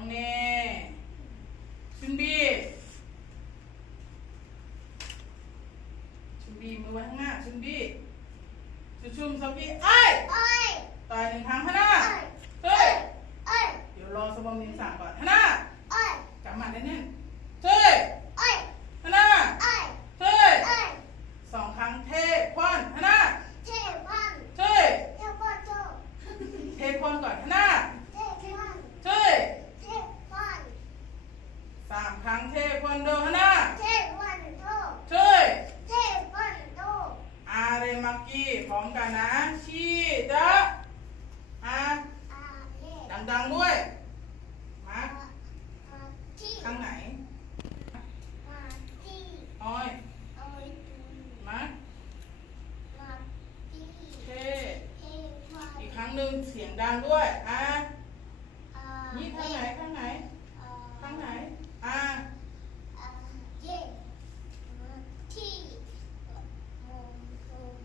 องเน่ชุนบีชุนบีมือไว้ข้างหน้าชุนบีชุมชุมสองบีไอ้ยเอ้ยต่อยหนึ่งครั้งข้างหน้าเอ้ยเฮ้ยเอ้ยเดี๋ยวรอสมองนินสั่งก่อนข้างหน้า เอ้ย จับหมัดแน่นๆเฮ้ย เอ้ย ข้างหน้า เอ้ย เฮ้ย เอ้ย สองครั้งเทพอนข้างหน้า เทพัน เฮ้ย เทพันโต เทพอนก่อนข้างหน้า เทพัน เฮ้ย เทพัน สาม ครั้งเทพอนโดข้างหน้าเทพันโตเฮ้ยเทพันโตอาเรมักกี้พร้อมกันนะชีดะอาอาเย่ดังๆด้วยมามาที่ข้างไหนมาที่อ้อยเอาไว้ดูมามาที่เทเทพันอีกครั้งหนึ่งเสียงดังด้วยอาอานี่ข้างไหนข้างไหนอาข้างไหน อาอาเย่มาที่มงคล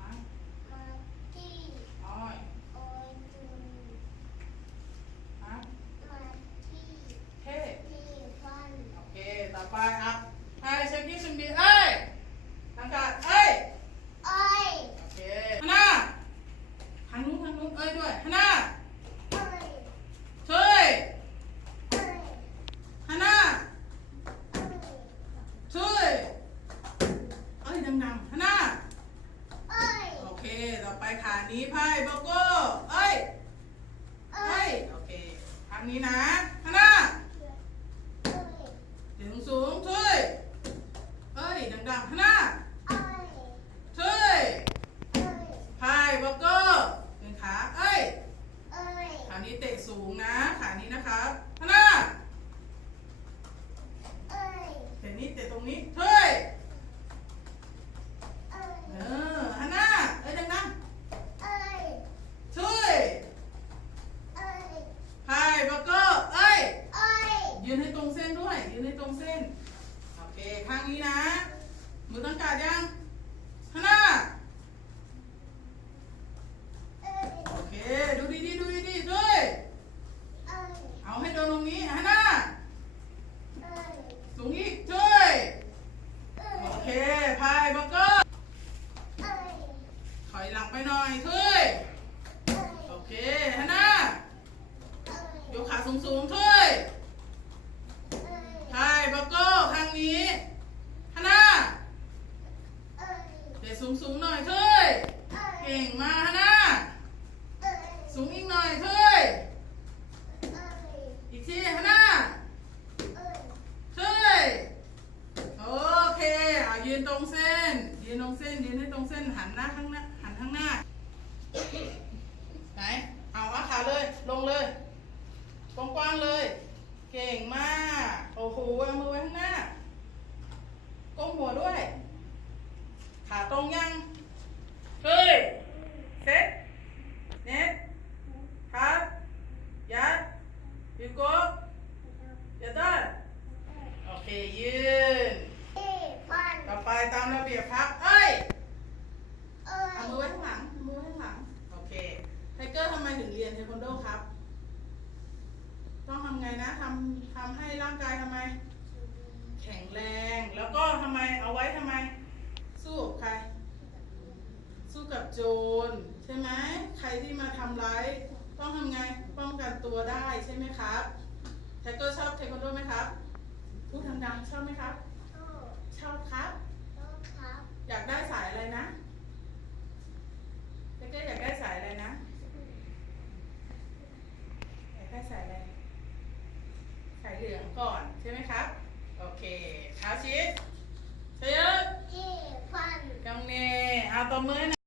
มา มาที่ อ้อย โอ้ยดู มา มาที่ เท ที่ฟัน โอเค ต่อไปอะไอ้เช็คกี้ชุนบีเอ้ยทางการเอ้ย เอ้ย โอเคฮันน่าทางนู้นทางนู้นเอ้ยด้วยฮันน่า เอ้ย ช่วย เอ้ย ฮันน่า เอ้ย ช่วยเอ้ยดังๆฮันน่า เอ้ย โอ เค ต่อไปขานี้ไพ่โบโก้เอ้ย เอ้เอ้ยยโอเคทางนี้นะฮันน่าเอ้ยถึงสูงช่วยเอ้ย ดังๆฮันน่าเอ้ยช่วยเอ้ยไพ่โบโก้หนึ่งขาเอ้ยเอ้ย ขานี้เตะสูงนะ ขานี้นะครับฮันน่าเอ้ยเตะนี้เตะตรงนี้ช่วย เอ้ย เออฮันน่าเอ้ยดัง เอ้ย ๆช่วย เอ้ย ไพ่โบโก้เอ้ย เอ้ย ยืนให้ตรงเส้นด้วย ยืนให้ตรงเส้น โอเค ข้าง นี้นะ มือตั้งการยังข้างหน้า โอเค ดูดีๆดูดีๆด้วยเอ้ยเอาให้โดนตรงนี้ข้างหน้า สูงอีกช่วยเอ้โอเค พายบังเกอร์เอ้ยถอยหลังไปหน่อยช่วยเอ้ยโอเคฮันน่ายยกขาสูงๆช่วยเอ้ยพายบังเกอร์ข้างนี้น่า เอ้ย เดี๋ยวสูงๆหน่อยช่วย เก่งมากฮันน่า เอ้ย สูงอีกหน่อยช่วย เอ้ย อีกทีฮันน่า เอ้ย ช่วย โอเคเอายืนตรงเส้น ยืนตรงเส้น ยืนให้ตรงเส้น หันหน้าข้างหน้า หันข้างหน้า ไหน เอาอาขาเลย ลงเลย กว้างๆเลย เก่งมาก โอ้โหเอามือไว้ข้างหน้า ก้มหัวด้วย ขาตรงยัง เฮ้ย เซ็ตเน็ตครับ ยัดยูโกยัดได้โอเค ยืน เอ้ยฟัน ต่อไปตามระเบียบครับเอ้ยเอ้ยเอามือไว้ข้างหลังมือไว้ข้างหลัง โอเค ไทเกอร์ทำไมถึงเรียนเทควันโดครับ ต้องทำไงนะทำทำให้ร่างกายทำไม แข็งแรง แล้วก็ทำไม เอาไว้ทำไม สู้กับใคร สู้กับโจร ใช่ไหม ใครที่มาทำร้าย ต้องทำไง ป้องกันตัวได้ใช่ไหมครับ ไทเกอร์ชอบเทควันโดไหมครับ พูดดังๆชอบไหมครับ ชอบครับ อ้ครับอยากได้สายอะไรนะเจ๊ๆอยากได้สายอะไรนะ อยากได้สายอะไร สายเหลืองก่อนใช่ไหมครับ โอเคเท้าชิดเชยอะเอ้ยฟันกังเนเอาตัวมือหนะ